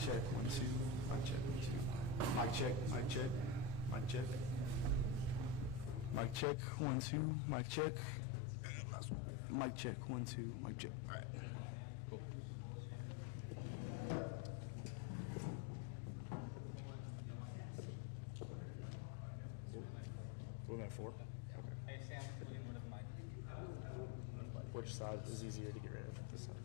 check, 1, 2. Mic check, 1, 2. Mic check, mic check, mic check. Mic check, 1, 2. Mic check. Mic check, 1, 2. Mic check. All right. Cool. We're at 4. Okay. Hey Sam, we need one of the mic. Which side is easier to get rid of? This side.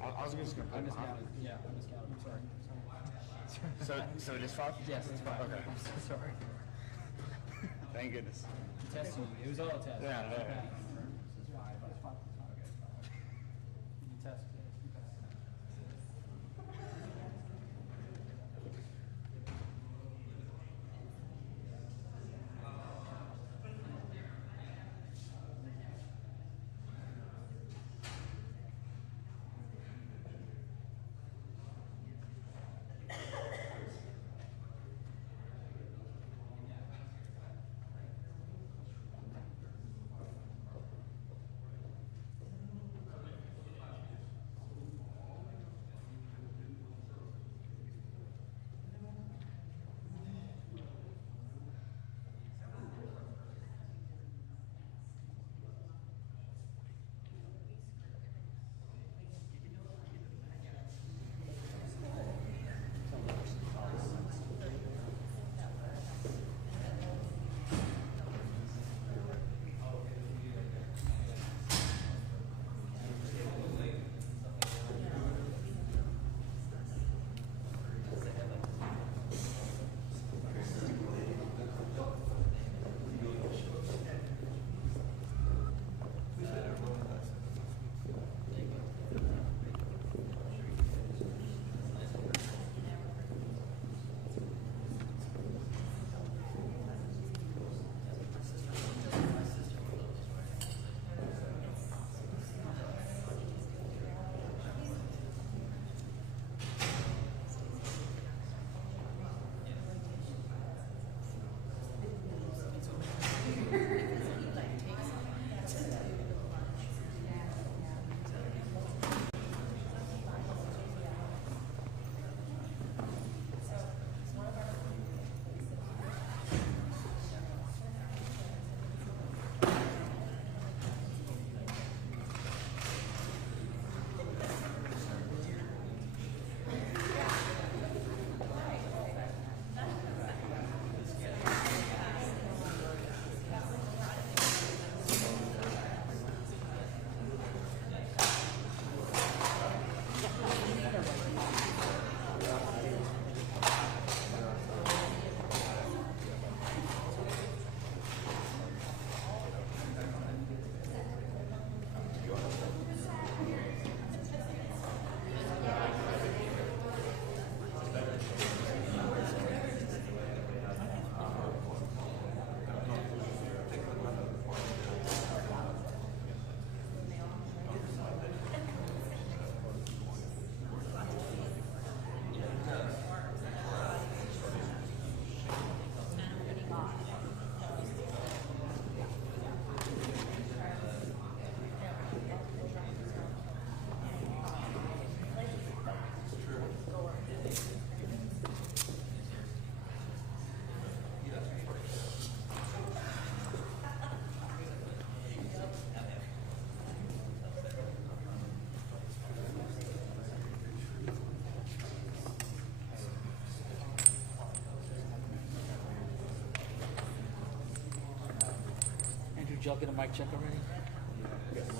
I was just gonna put it on. Yeah, I miscounted. I'm sorry. So it is 5? Yes, it's 5. Okay. I'm so sorry. Thank goodness. Testing. It was all a test. Yeah. You test. Did y'all get a mic check already? Yes. Okay.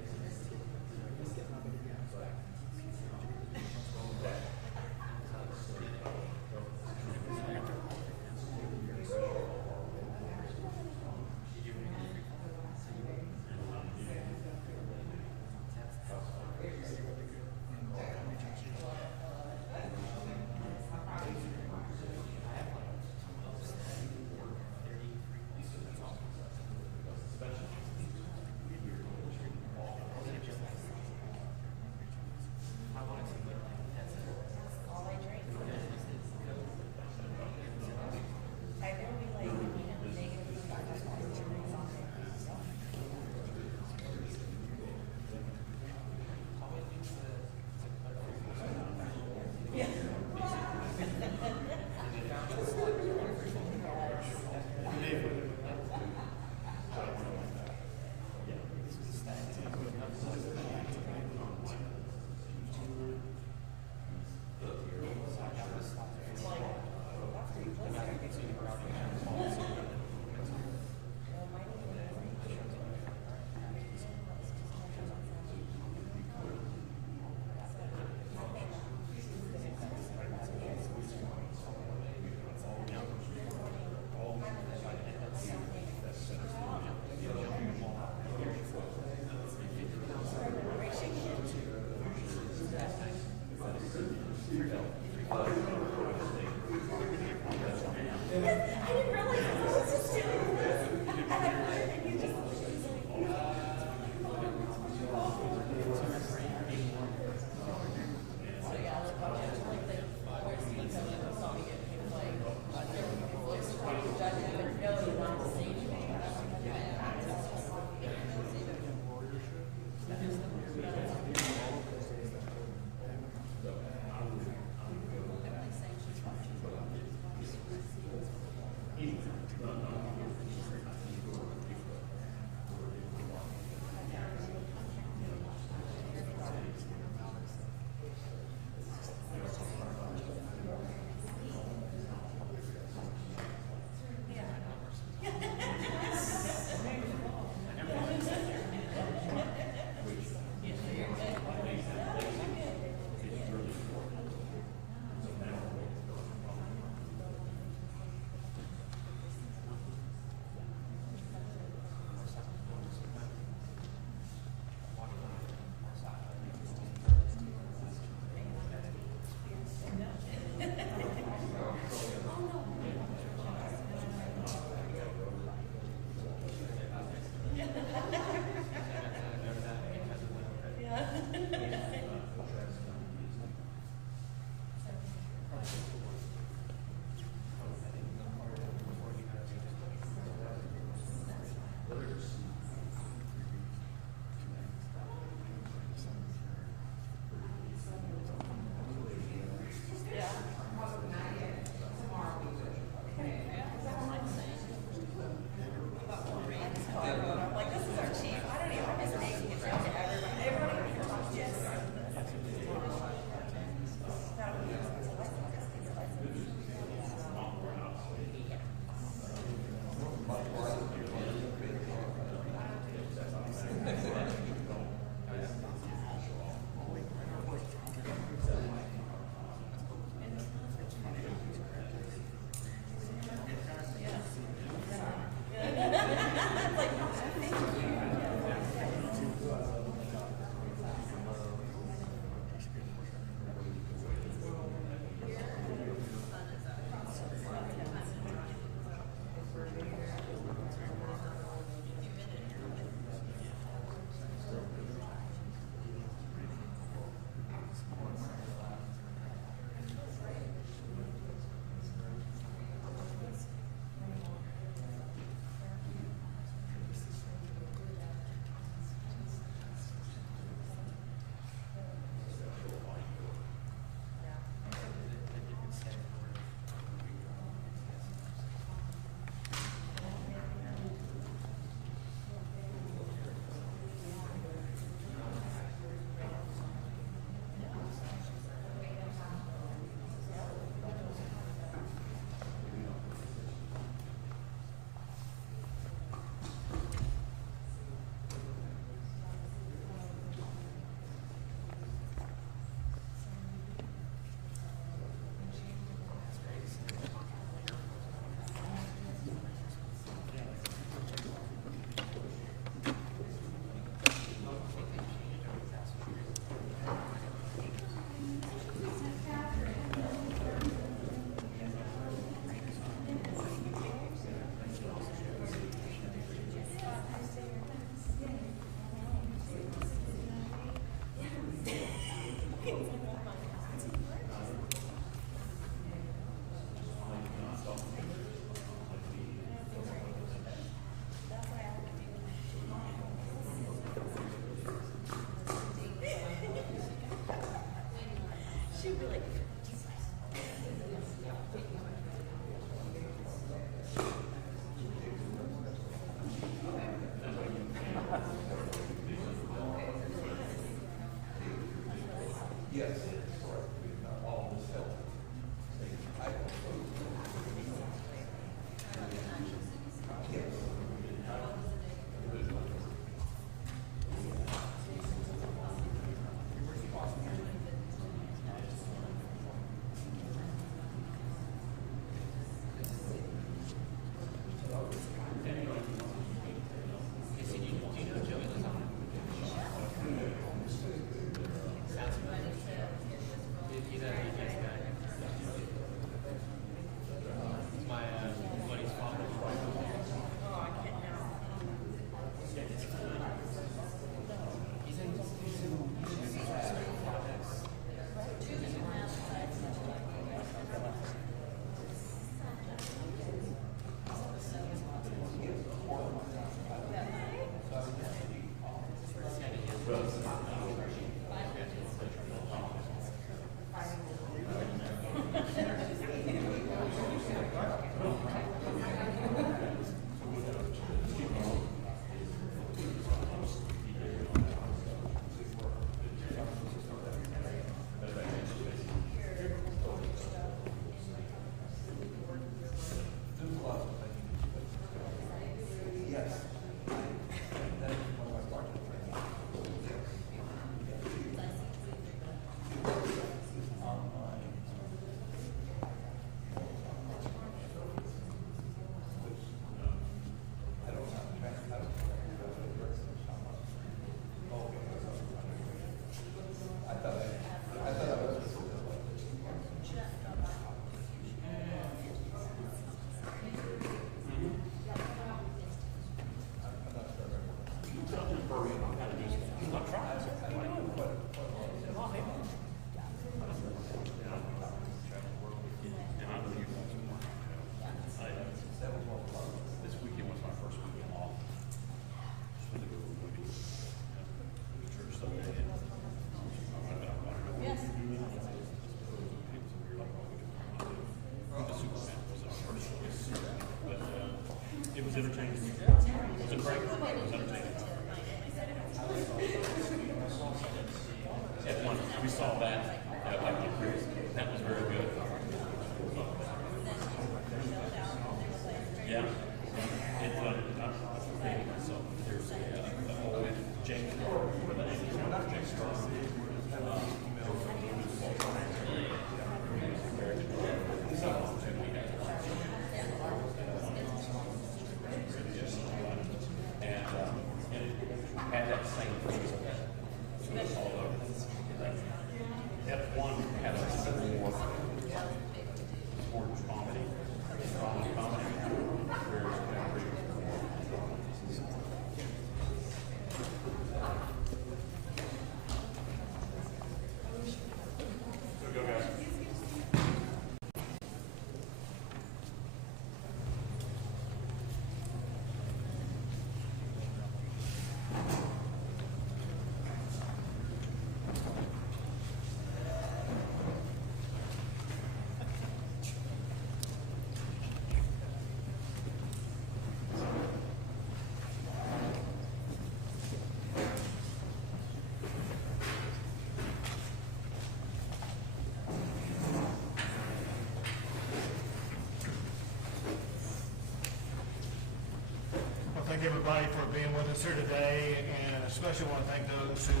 Thank everybody for being with us here today, and especially want to thank those who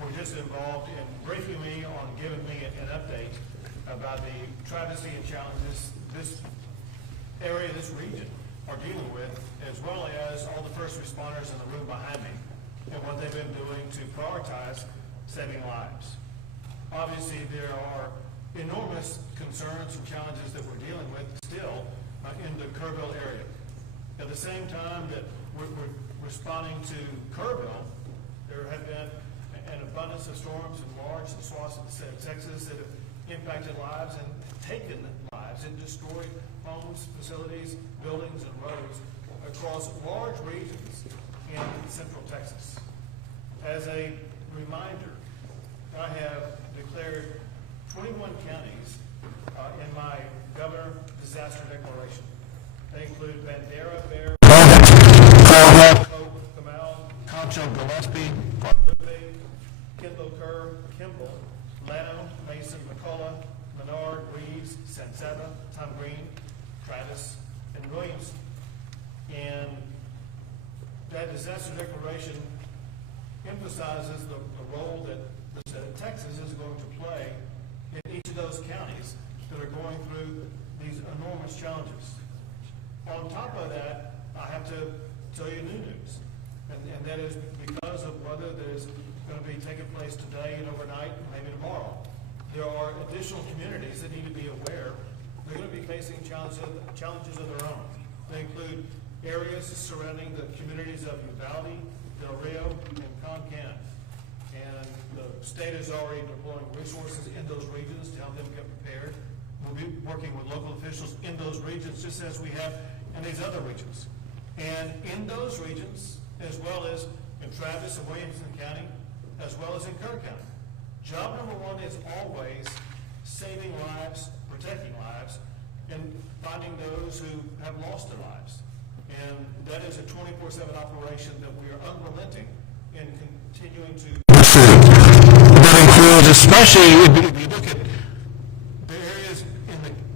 were just involved in briefing me on giving me an update about the travesty and challenges this area, this region are dealing with, as well as all the first responders in the room behind me and what they've been doing to prioritize saving lives. Obviously, there are enormous concerns and challenges that we're dealing with still in the Kerrville area. At the same time that we're responding to Kerrville, there have been an abundance of storms in large swaths of the state of Texas that have impacted lives and taken lives and destroyed homes, facilities, buildings, and roads across large regions in central Texas. As a reminder, I have declared 21 counties in my governor disaster declaration. They include Bandera, Bear, Comal, Concho, Gillespie, Guadalupe, Kimball, Llano, Mason, McCullough, Menard, Reeves, Sansetta, Tom Green, Travis, and Williams. And that disaster declaration emphasizes the role that the state of Texas is going to play in each of those counties that are going through these enormous challenges. On top of that, I have to tell you new news, and that is because of weather that is going to be taking place today and overnight and maybe tomorrow. There are additional communities that need to be aware they're going to be facing challenges of their own. They include areas surrounding the communities of Uvalde, Del Rio, and Concan. And the state is already deploying resources in those regions to help them get prepared. We'll be working with local officials in those regions just as we have in these other regions. And in those regions, as well as in Travis and Williamson County, as well as in Kerr County, job number one is always saving lives, protecting lives, and finding those who have lost their lives. And that is a 24/7 operation that we are unrelenting in continuing to. That includes, especially if you look at the areas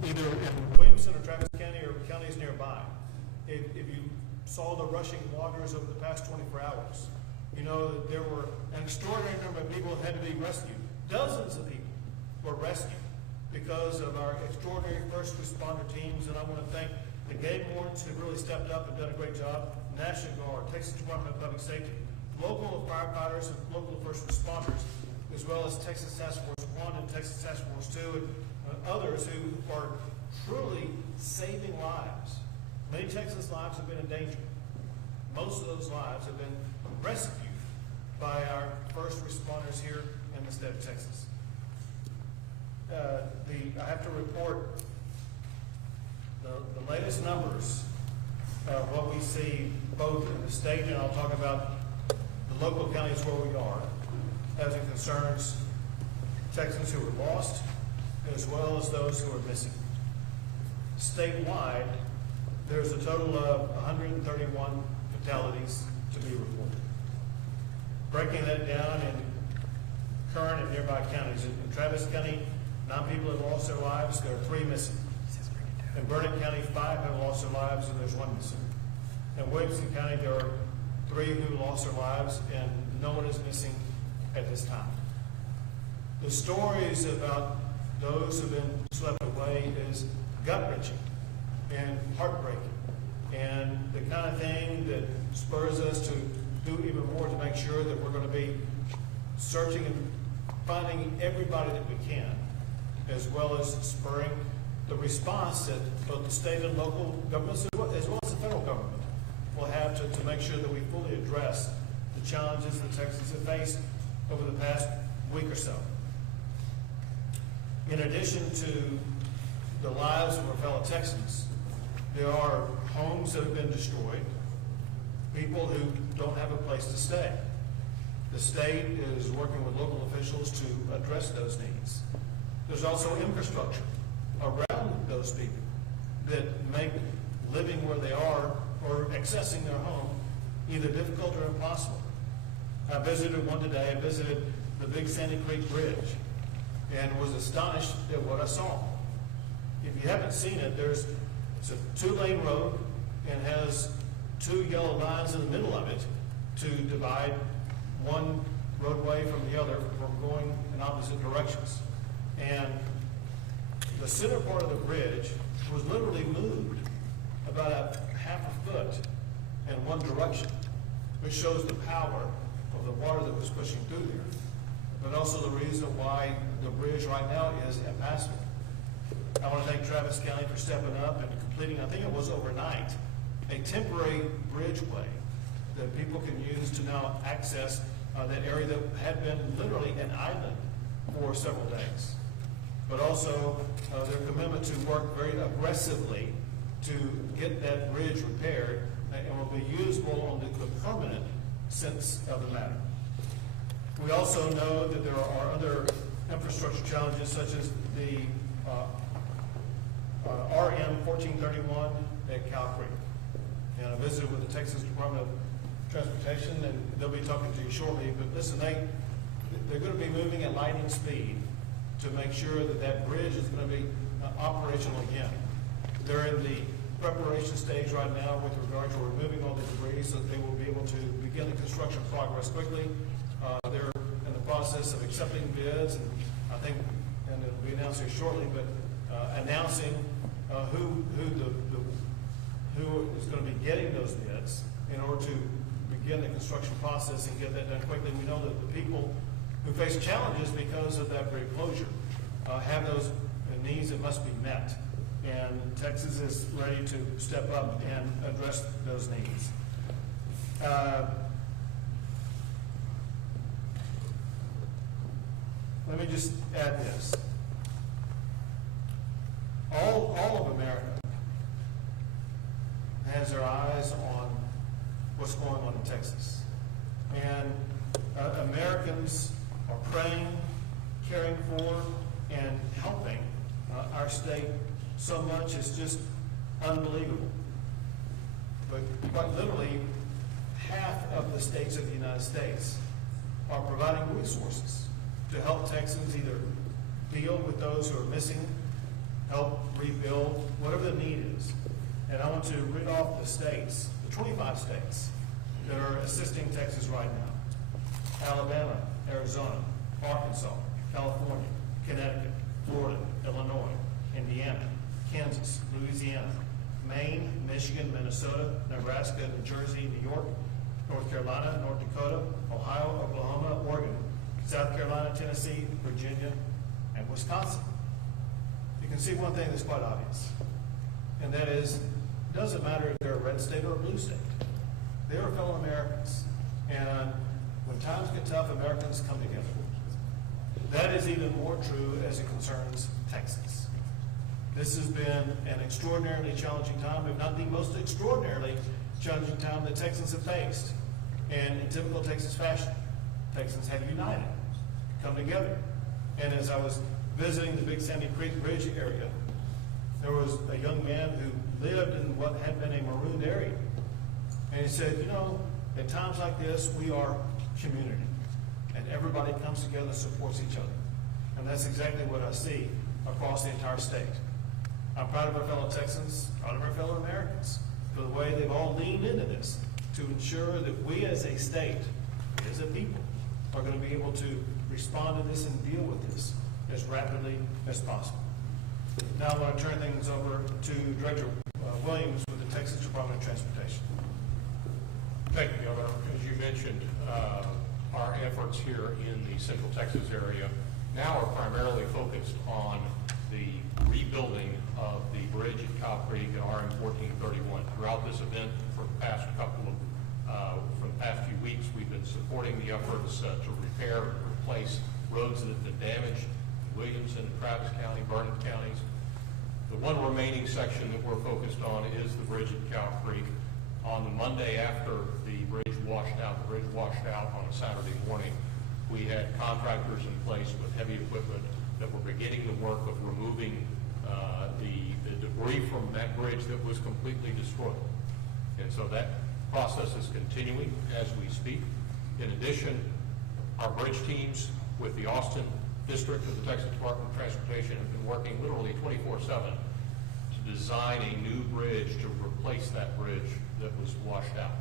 either in Williamson or Travis County or counties nearby. If you saw the rushing waters over the past 24 hours, you know that there were an extraordinary number of people that had to be rescued. Dozens of people were rescued because of our extraordinary first responder teams, and I want to thank the Game Wardens who really stepped up and done a great job, National Guard, Texas Department of Public Safety, local firefighters and local first responders, as well as Texas Task Force 1 and Texas Task Force 2, and others who are truly saving lives. Many Texas lives have been in danger. Most of those lives have been rescued by our first responders here in the state of Texas. I have to report the latest numbers of what we see both in the state, and I'll talk about the local counties where we are, as it concerns Texans who were lost, as well as those who are missing. Statewide, there's a total of 131 fatalities to be reported. Breaking that down in current and nearby counties. In Travis County, 9 people have lost their lives. There are 3 missing. In Burnett County, 5 have lost their lives, and there's 1 missing. In Williamson County, there are 3 who lost their lives, and no one is missing at this time. The stories about those who have been swept away is gut-wrenching and heartbreaking, and the kind of thing that spurs us to do even more to make sure that we're going to be searching and finding everybody that we can, as well as spurring the response that both the state and local governments, as well as the federal government, will have to make sure that we fully address the challenges that Texans have faced over the past week or so. In addition to the lives of our fellow Texans, there are homes that have been destroyed, people who don't have a place to stay. The state is working with local officials to address those needs. There's also infrastructure around those people that make living where they are or accessing their home either difficult or impossible. I visited one today. I visited the Big Sandy Creek Bridge and was astonished at what I saw. If you haven't seen it, it's a 2-lane road and has 2 yellow lines in the middle of it to divide one roadway from the other from going in opposite directions. And the center part of the bridge was literally moved about a half a foot in one direction, which shows the power of the water that was pushing through there, but also the reason why the bridge right now is impassable. I want to thank Travis County for stepping up and completing, I think it was overnight, a temporary bridgeway that people can use to now access that area that had been literally an island for several days. But also their commitment to work very aggressively to get that bridge repaired and will be usable on the permanent sense of the matter. We also know that there are other infrastructure challenges such as the RM 1431 at Cow Creek. And I visited with the Texas Department of Transportation, and they'll be talking to you shortly. But listen, they're going to be moving at lightning speed to make sure that that bridge is going to be operational again. They're in the preparation stage right now with regard to removing all the debris so that they will be able to begin the construction progress quickly. They're in the process of accepting bids, and I think, and it'll be announced here shortly, but announcing who is going to be getting those bids in order to begin the construction process and get that done quickly. We know that the people who face challenges because of that bridge closure have those needs that must be met. And Texas is ready to step up and address those needs. Let me just add this. All of America has their eyes on what's going on in Texas. And Americans are praying, caring for, and helping our state so much. It's just unbelievable. But quite literally, half of the states of the United States are providing resources to help Texans either deal with those who are missing, help rebuild, whatever the need is. And I want to read off the states, the 25 states that are assisting Texas right now: Alabama, Arizona, Arkansas, California, Connecticut, Florida, Illinois, Indiana, Kansas, Louisiana, Maine, Michigan, Minnesota, Nebraska, New Jersey, New York, North Carolina, North Dakota, Ohio, Oklahoma, Oregon, South Carolina, Tennessee, Virginia, and Wisconsin. You can see one thing that's quite obvious, and that is, it doesn't matter if they're a red state or a blue state. They are fellow Americans, and when times get tough, Americans come together. That is even more true as it concerns Texas. This has been an extraordinarily challenging time, if not the most extraordinarily challenging time that Texans have faced. And in typical Texas fashion, Texans have united, come together. And as I was visiting the Big Sandy Creek Bridge area, there was a young man who lived in what had been a marooned area. And he said, you know, at times like this, we are community. And everybody comes together and supports each other. And that's exactly what I see across the entire state. I'm proud of our fellow Texans, proud of our fellow Americans, for the way they've all leaned into this to ensure that we as a state, as a people, are going to be able to respond to this and deal with this as rapidly as possible. Now I want to turn things over to Director Williams with the Texas Department of Transportation. Thank you, Governor. As you mentioned, our efforts here in the Central Texas area now are primarily focused on the rebuilding of the bridge at Cow Creek and RM 1431. Throughout this event, for the past few weeks, we've been supporting the efforts to repair and replace roads that have been damaged in Williamson, Travis County, Burnham counties. The one remaining section that we're focused on is the bridge at Cow Creek. On the Monday after the bridge washed out on a Saturday morning, we had contractors in place with heavy equipment that were beginning the work of removing the debris from that bridge that was completely destroyed. And so that process is continuing as we speak. In addition, our bridge teams with the Austin District of the Texas Department of Transportation have been working literally 24/7 to design a new bridge to replace that bridge that was washed out.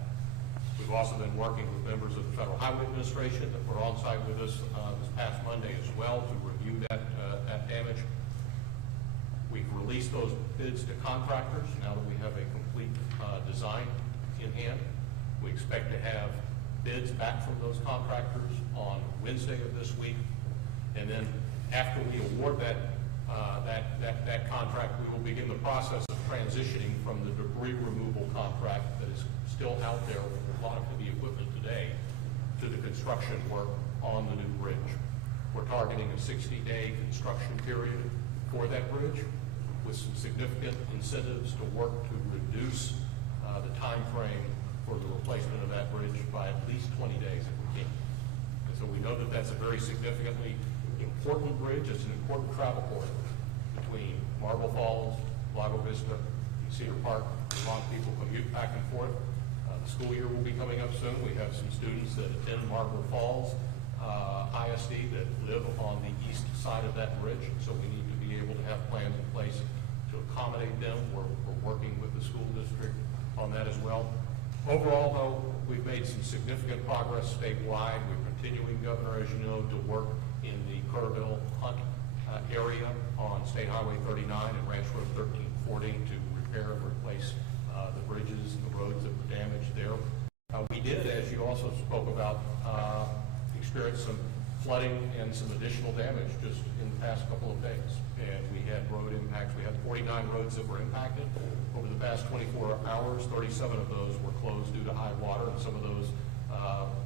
We've also been working with members of the Federal Highway Administration that were on site with us this past Monday as well to review that damage. We've released those bids to contractors now that we have a complete design in hand. We expect to have bids back from those contractors on Wednesday of this week. And then after we award that contract, we will begin the process of transitioning from the debris removal contract that is still out there with a lot of heavy equipment today to the construction work on the new bridge. We're targeting a 60-day construction period for that bridge with some significant incentives to work to reduce the time frame for the replacement of that bridge by at least 20 days if we can. And so we know that that's a very significantly important bridge. It's an important travel corridor between Marble Falls, Lago Vista, and Cedar Park. A lot of people commute back and forth. The school year will be coming up soon. We have some students that attend Marble Falls ISD that live on the east side of that bridge, so we need to be able to have plans in place to accommodate them. We're working with the school district on that as well. Overall, though, we've made some significant progress statewide. We're continuing, Governor, as you know, to work in the Kerrville Hunt area on State Highway 39 and Ranch Road 1340 to repair and replace the bridges and the roads that were damaged there. We did, as you also spoke about, experience some flooding and some additional damage just in the past couple of days. And we had road impacts. We had 49 roads that were impacted. Over the past 24 hours, 37 of those were closed due to high water, and some of those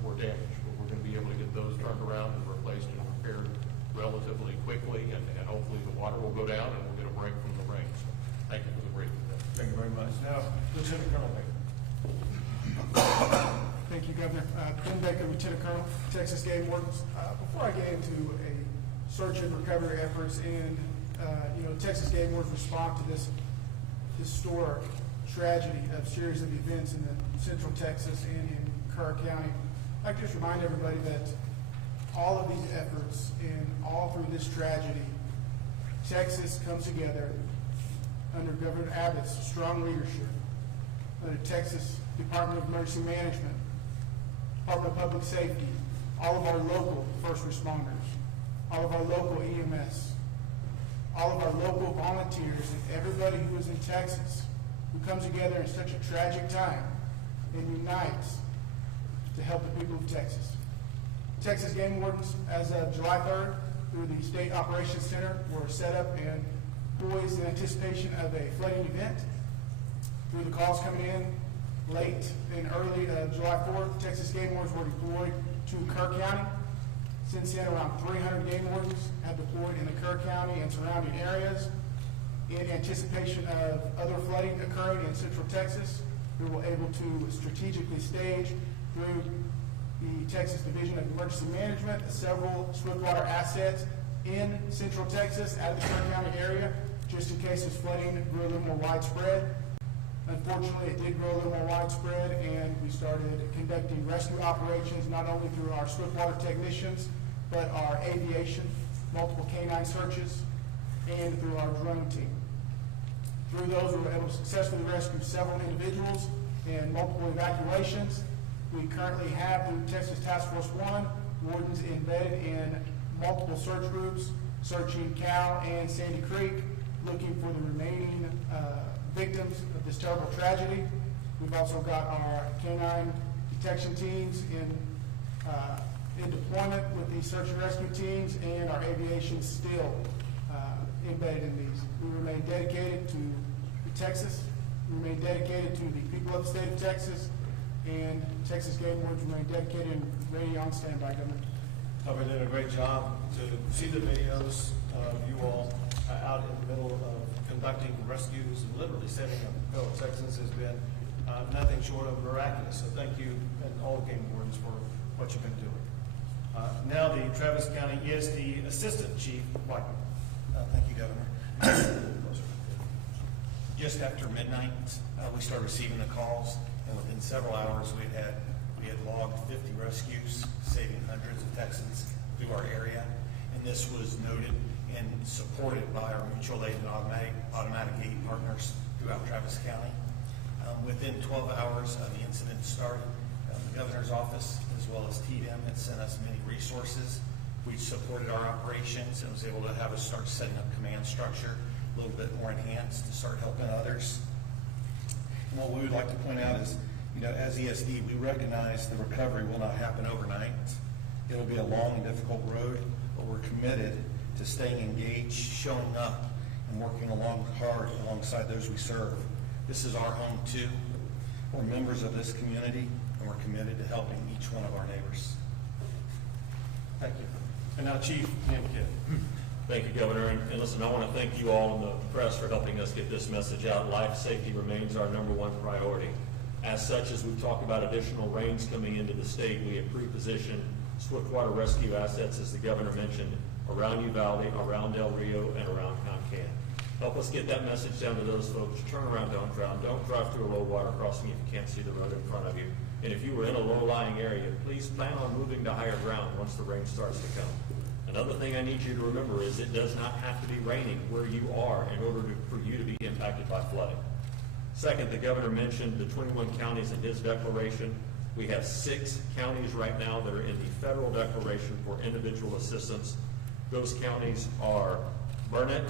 were damaged. But we're going to be able to get those turned around and replaced and repaired relatively quickly, and hopefully the water will go down and we'll get a break from the rain. So thank you for the briefing. Thank you very much. Now, Lieutenant Colonel Baker. Thank you, Governor. Ben Baker, Lieutenant Colonel, Texas Game Wardens. Before I get into a search and recovery efforts and, Texas Game Wardens respond to this historic tragedy of series of events in the Central Texas and in Kerr County, I'd like to just remind everybody that all of these efforts and all through this tragedy, Texas comes together under Governor Abbott's strong leadership, under Texas Department of Emergency Management, Department of Public Safety, all of our local first responders, all of our local EMS, all of our local volunteers, and everybody who is in Texas who comes together in such a tragic time and unites to help the people of Texas. Texas Game Wardens, as of July 3rd, through the State Operations Center, were set up and poised in anticipation of a flooding event. Through the calls coming in late and early July 4th, Texas Game Wardens were deployed to Kerr County. Since then, around 300 game wardens have deployed in the Kerr County and surrounding areas in anticipation of other flooding occurring in Central Texas. We were able to strategically stage through the Texas Division of Emergency Management several swiftwater assets in Central Texas out of the Kerr County area, just in case this flooding grew a little more widespread. Unfortunately, it did grow a little more widespread, and we started conducting rescue operations not only through our swiftwater technicians, but our aviation, multiple canine searches, and through our drone team. Through those, we were able to successfully rescue several individuals and multiple evacuations. We currently have, through Texas Task Force 1, wardens embedded in multiple search groups, searching Cow and Sandy Creek, looking for the remaining victims of this terrible tragedy. We've also got our canine detection teams in deployment with the search and rescue teams, and our aviation still embedded in these. We remain dedicated to Texas. We remain dedicated to the people of the state of Texas, and Texas Game Wardens remain dedicated and ready on standby, Governor. You're doing a great job. To see the videos of you all out in the middle of conducting rescues and literally saving a fellow Texans has been nothing short of miraculous. So thank you and all game wardens for what you've been doing. Now the Travis County ESD Assistant Chief Weidman. Thank you, Governor. Just after midnight, we started receiving the calls, and within several hours we had logged 50 rescues, saving hundreds of Texans through our area. And this was noted and supported by our mutual aid and automatic aid partners throughout Travis County. Within 12 hours of the incident started, the governor's office as well as TDM had sent us many resources. We supported our operations and was able to have us start setting up command structure a little bit more enhanced to start helping others. And what we would like to point out is, as ESD, we recognize the recovery will not happen overnight. It'll be a long and difficult road, but we're committed to staying engaged, showing up, and working hard alongside those we serve. This is our home too. We're members of this community, and we're committed to helping each one of our neighbors. Thank you. And now Chief Kidd. Thank you, Governor. And listen, I want to thank you all in the press for helping us get this message out. Life safety remains our #1 priority. As such, as we've talked about additional rains coming into the state, we have pre-positioned swiftwater rescue assets, as the Governor mentioned, around Uvalde, around Del Rio, and around Concan. Help us get that message down to those folks. Turn around, don't drown. Don't drive through a low water crossing if you can't see the road in front of you. And if you were in a low-lying area, please plan on moving to higher ground once the rain starts to come. Another thing I need you to remember is it does not have to be raining where you are in order for you to be impacted by flooding. Second, the governor mentioned the 21 counties in his declaration. We have 6 counties right now that are in the federal declaration for individual assistance. Those counties are Burnett,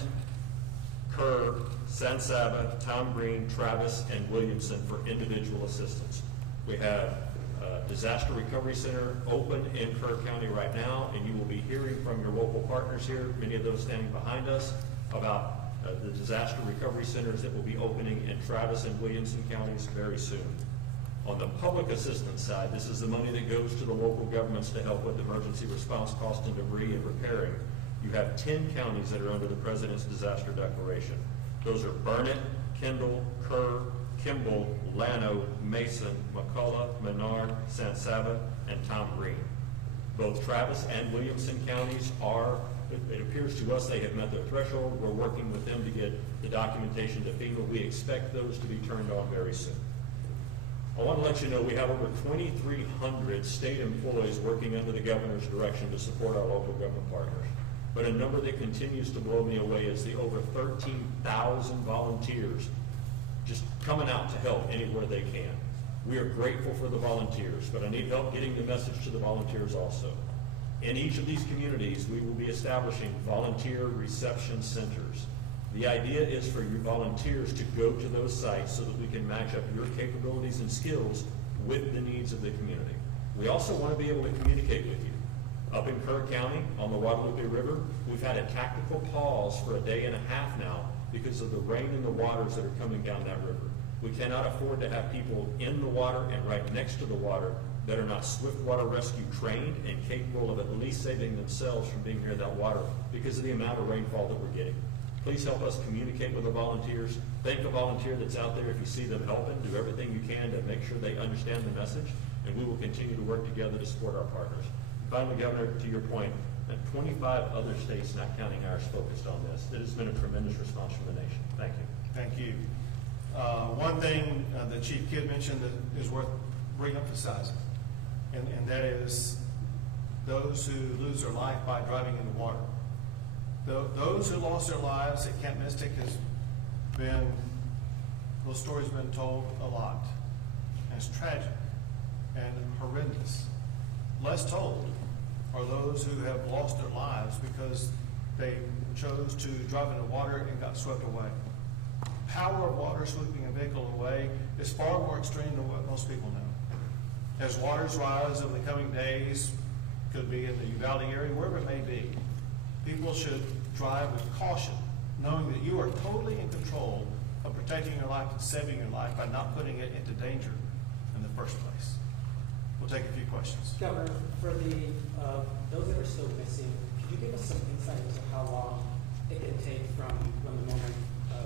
Kerr, San Saba, Tom Green, Travis, and Williamson for individual assistance. We have a disaster recovery center open in Kerr County right now, and you will be hearing from your local partners here, many of those standing behind us, about the disaster recovery centers that will be opening in Travis and Williamson counties very soon. On the public assistance side, this is the money that goes to the local governments to help with emergency response cost and debris and repairing. You have 10 counties that are under the President's disaster declaration. Those are Burnett, Kendall, Kerr, Kimball, Llano, Mason, McCullough, Menard, San Saba, and Tom Green. Both Travis and Williamson counties are, it appears to us they have met their threshold. We're working with them to get the documentation to FEMA. We expect those to be turned on very soon. I want to let you know we have over 2,300 state employees working under the governor's direction to support our local government partners. But a number that continues to blow me away is the over 13,000 volunteers just coming out to help anywhere they can. We are grateful for the volunteers, but I need help getting the message to the volunteers also. In each of these communities, we will be establishing volunteer reception centers. The idea is for your volunteers to go to those sites so that we can match up your capabilities and skills with the needs of the community. We also want to be able to communicate with you. Up in Kerr County, on the Guadalupe River, we've had a tactical pause for a day and a half now because of the rain and the waters that are coming down that river. We cannot afford to have people in the water and right next to the water that are not swift water rescue trained and capable of at least saving themselves from being near that water because of the amount of rainfall that we're getting. Please help us communicate with the volunteers. Thank a volunteer that's out there if you see them helping. Do everything you can to make sure they understand the message, and we will continue to work together to support our partners. And finally, Governor, to your point, 25 other states, not counting ours, focused on this. It has been a tremendous response from the nation. Thank you. Thank you. One thing that Chief Kidd mentioned that is worth re-emphasizing, and that is those who lose their life by driving in the water. Those who lost their lives at Camp Mystic has been, those stories have been told a lot. And it's tragic and horrendous. Less told are those who have lost their lives because they chose to drive in the water and got swept away. Power of water sweeping a vehicle away is far more extreme than what most people know. As waters rise in the coming days, could be in the Uvalde area, wherever it may be, people should drive with caution, knowing that you are totally in control of protecting your life and saving your life by not putting it into danger in the first place. We'll take a few questions. Governor, for the those that are still missing, could you give us some insight into how long it can take from when the moment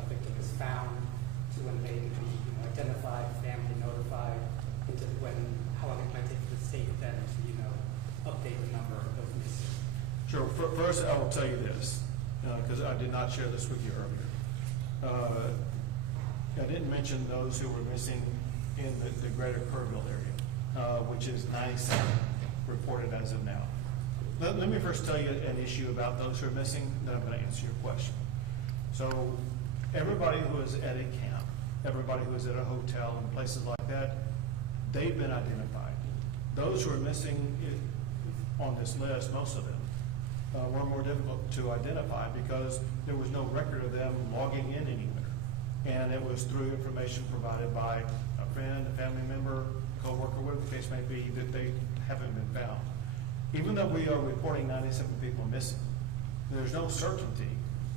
victim is found to when they can be identified, family notified, into how long it might take for the state then to update the number of those missing? Sure. First, I will tell you this, because I did not share this with you earlier. I didn't mention those who were missing in the greater Kerrville area, which is 97 reported as of now. Let me first tell you an issue about those who are missing, then I'm going to answer your question. So everybody who is at a camp, everybody who is at a hotel and places like that, they've been identified. Those who are missing on this list, most of them, were more difficult to identify because there was no record of them logging in anywhere. And it was through information provided by a friend, a family member, co-worker, whatever the case may be, that they haven't been found. Even though we are reporting 97 people missing, there's no certainty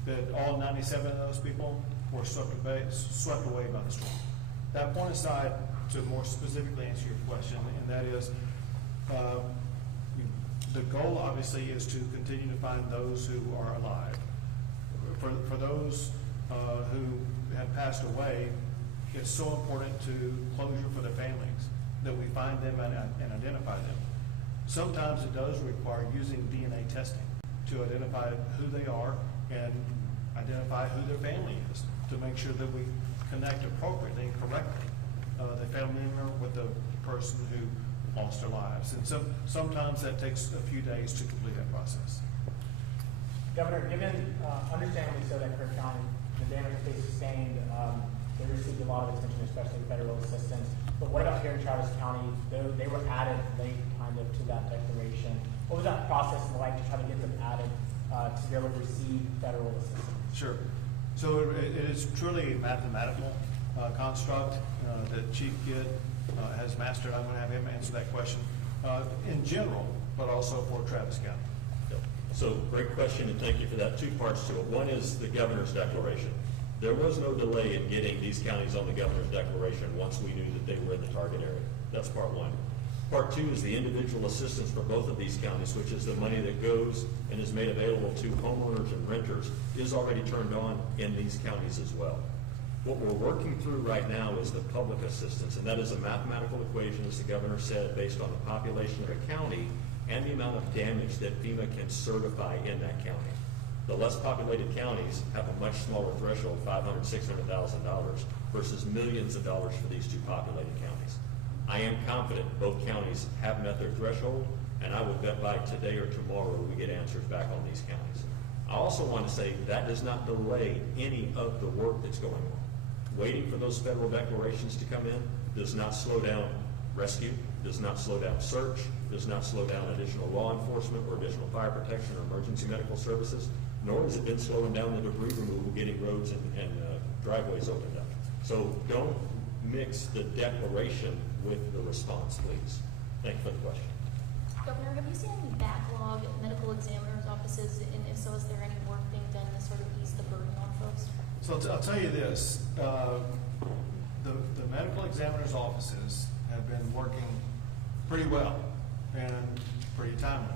that all 97 of those people were swept away by the storm. That point aside, to more specifically answer your question, and that is, the goal obviously is to continue to find those who are alive. For those who have passed away, it's so important to closure for the families that we find them and identify them. Sometimes it does require using DNA testing to identify who they are and identify who their family is to make sure that we connect appropriately and correctly the family member with the person who lost their lives. And so sometimes that takes a few days to complete that process. Governor, given, understandably so, that Kirk County, the damage that they sustained, they received a lot of attention, especially federal assistance. But what about here in Travis County? They were added late kind of to that declaration. What was that process like to try to get them added to be able to receive federal assistance? Sure. So it is truly a mathematical construct that Chief Kidd has mastered. I'm going to have him answer that question in general, but also for Travis County. So, great question, and thank you for that. Two parts to it. One is the governor's declaration. There was no delay in getting these counties on the governor's declaration once we knew that they were in the target area. That's part one. Part two is the individual assistance for both of these counties, which is the money that goes and is made available to homeowners and renters, is already turned on in these counties as well. What we're working through right now is the public assistance, and that is a mathematical equation, as the governor said, based on the population of a county and the amount of damage that FEMA can certify in that county. The less populated counties have a much smaller threshold, $500,000, $600,000, versus millions of dollars for these two populated counties. I am confident both counties have met their threshold, and I would bet by today or tomorrow we get answers back on these counties. I also want to say that does not delay any of the work that's going on. Waiting for those federal declarations to come in does not slow down rescue, does not slow down search, does not slow down additional law enforcement or additional fire protection or emergency medical services, nor has it been slowing down the debris removal, getting roads and driveways opened up. So don't mix the declaration with the response, please. Thank you for the question. Governor, have you seen any backlog at medical examiners' offices, and if so, is there any work being done to sort of ease the burden on folks? So I'll tell you this, the medical examiner's offices have been working pretty well and pretty timely.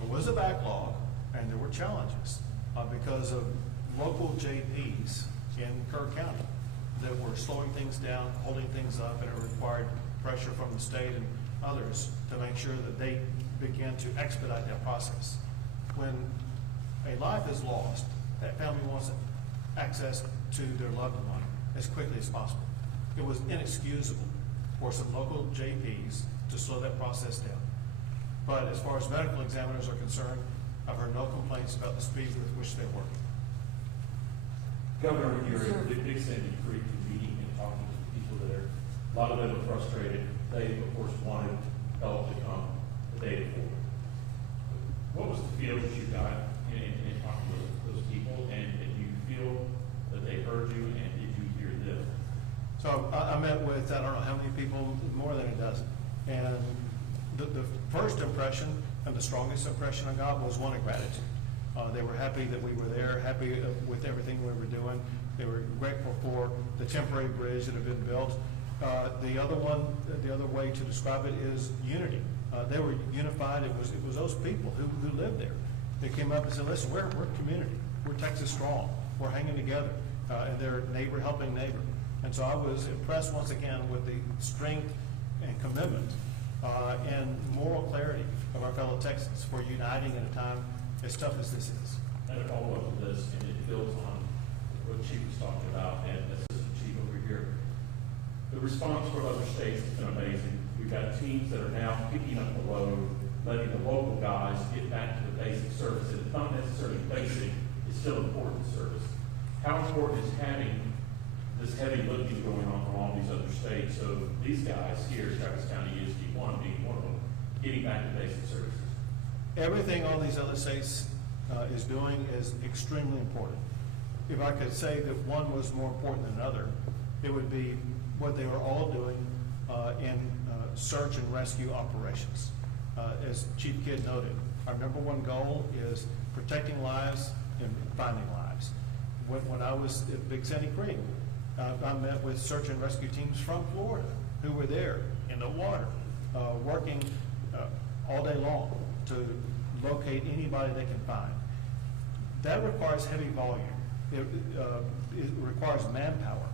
There was a backlog and there were challenges because of local JPs in Kerr County that were slowing things down, holding things up, and it required pressure from the state and others to make sure that they began to expedite that process. When a life is lost, that family wants access to their loved one as quickly as possible. It was inexcusable for some local JPs to slow that process down. But as far as medical examiners are concerned, I've heard no complaints about the speed with which they work. Governor, when you're at the Big Sandy Creek meeting and talking to people there, a lot of them are frustrated. They, of course, wanted help to come the day before. What was the feel that you got in talking to those people, and did you feel that they heard you, and did you hear them? So I met with, I don't know how many people, more than a dozen. And the first impression and the strongest impression I got was one of gratitude. They were happy that we were there, happy with everything we were doing. They were grateful for the temporary bridge that had been built. The other way to describe it is unity. They were unified. It was those people who lived there. They came up and said, listen, we're a community. We're Texas strong. We're hanging together. And they're neighbor helping neighbor. And so I was impressed once again with the strength and commitment and moral clarity of our fellow Texans for uniting at a time as tough as this is. And a follow-up to this, and it builds on what Chief was talking about, and Assistant Chief over here. The response from other states has been amazing. We've got teams that are now picking up the load, letting the local guys get back to the basic service. And it's not necessarily basic, it's still important service. How important is having this heavy lifting going on from all these other states? So these guys here, Travis County ESD 1 being one of them, getting back to basic services. Everything all these other states is doing is extremely important. If I could say that one was more important than another, it would be what they were all doing in search and rescue operations. As Chief Kidd noted, our number one goal is protecting lives and finding lives. When I was at Big Sandy Creek, I met with search and rescue teams from Florida who were there in the water, working all day long to locate anybody they can find. That requires heavy volume. It requires manpower,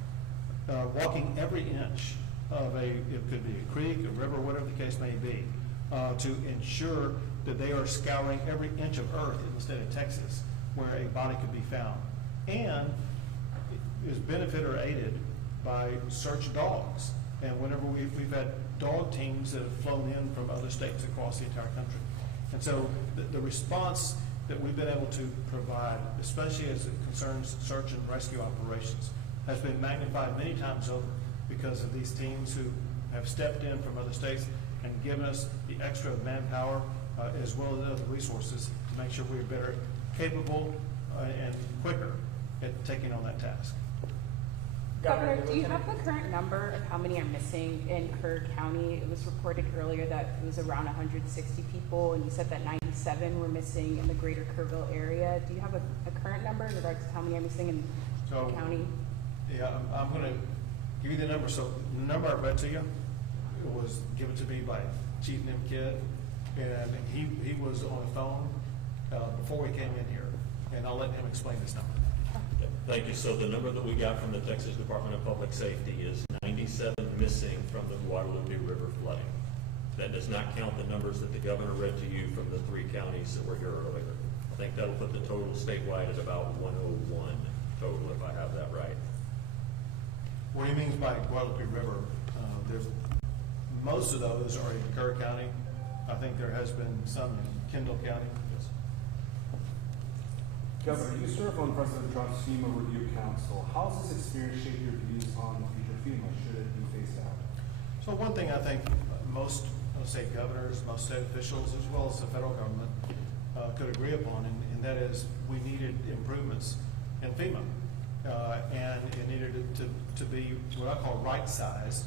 walking every inch of it could be a creek, a river, whatever the case may be, to ensure that they are scouring every inch of earth in the state of Texas where a body could be found. And is benefited or aided by search dogs And whenever we've had dog teams that have flown in from other states across the entire country. And so the response that we've been able to provide, especially as it concerns search and rescue operations, has been magnified many times over because of these teams who have stepped in from other states and given us the extra manpower as well as other resources to make sure we're better capable and quicker at taking on that task. Governor, do you have the current number of how many are missing in Kerr County? It was reported earlier that it was around 160 people, and you said that 97 were missing in the greater Kerrville area. Do you have a current number in regards to how many are missing in the county? Yeah, I'm going to give you the number. So the number I read to you was given to me by Chief Nimkid, and he was on the phone before we came in here, and I'll let him explain this number. Thank you. So the number that we got from the Texas Department of Public Safety is 97 missing from the Guadalupe River flooding. That does not count the numbers that the governor read to you from the 3 counties that were here earlier. I think that'll put the total statewide at about 101 total, if I have that right. What he means by Guadalupe River, there's most of those are in Kerr County. I think there has been some in Kendall County. Yes. Governor, you serve on President Trump's FEMA Review Council. How has this experience shaped your views on future FEMA should it be phased out? So one thing I think most state governors, most state officials, as well as the federal government could agree upon, and that is we needed improvements in FEMA. And it needed to be what I call right-sized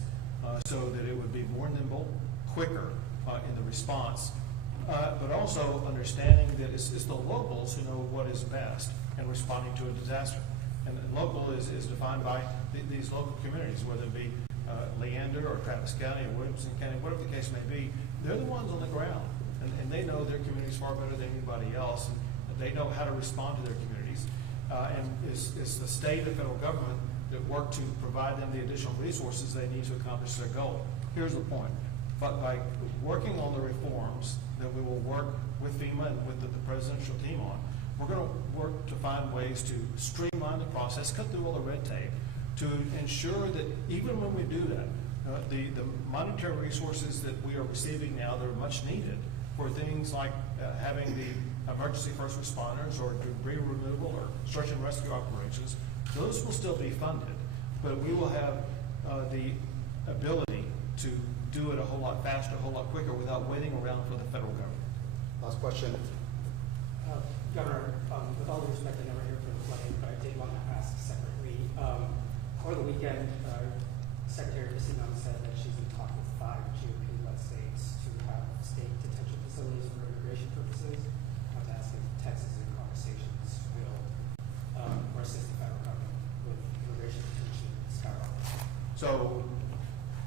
so that it would be more nimble, quicker in the response, but also understanding that it's the locals who know what is best in responding to a disaster. And local is defined by these local communities, whether it be Leander or Travis County or Williamson County, whatever the case may be. They're the ones on the ground, and they know their communities far better than anybody else, and they know how to respond to their communities. And it's the state and federal government that work to provide them the additional resources they need to accomplish their goal. Here's the point. But by working on the reforms that we will work with FEMA and with the presidential team on, we're going to work to find ways to streamline the process, cut through all the red tape, to ensure that even when we do that, the monetary resources that we are receiving now that are much needed for things like having the emergency first responders or debris removal or search and rescue operations, those will still be funded, but we will have the ability to do it a whole lot faster, a whole lot quicker without waiting around for the federal government. Last question. Governor, with all due respect, I never hear from the flooding, but I did want to ask separately. Over the weekend, Secretary Casino said that she's in talk with 5 GOP-led states to have state detention facilities for immigration purposes. I want to ask if Texas is in conversations will or assist the federal government with immigration detention skyrocket. So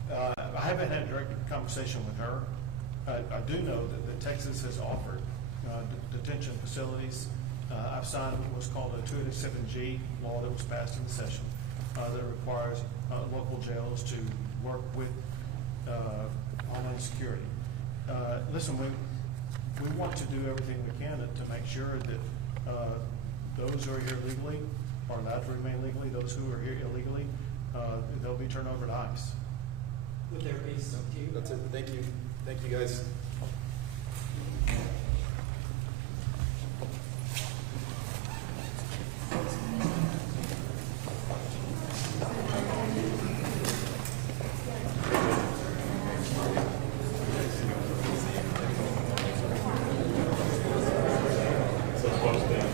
I haven't had a direct conversation with her. I do know that Texas has offered detention facilities. I've signed what's called a 287G law that was passed in the session that requires local jails to work with Homeland Security. Listen, we want to do everything we can to make sure that those who are here legally are allowed to remain legally. Those who are here illegally, they'll be turned over to ICE. Would there be some? That's it. Thank you. Thank you, guys. So it's supposed to be.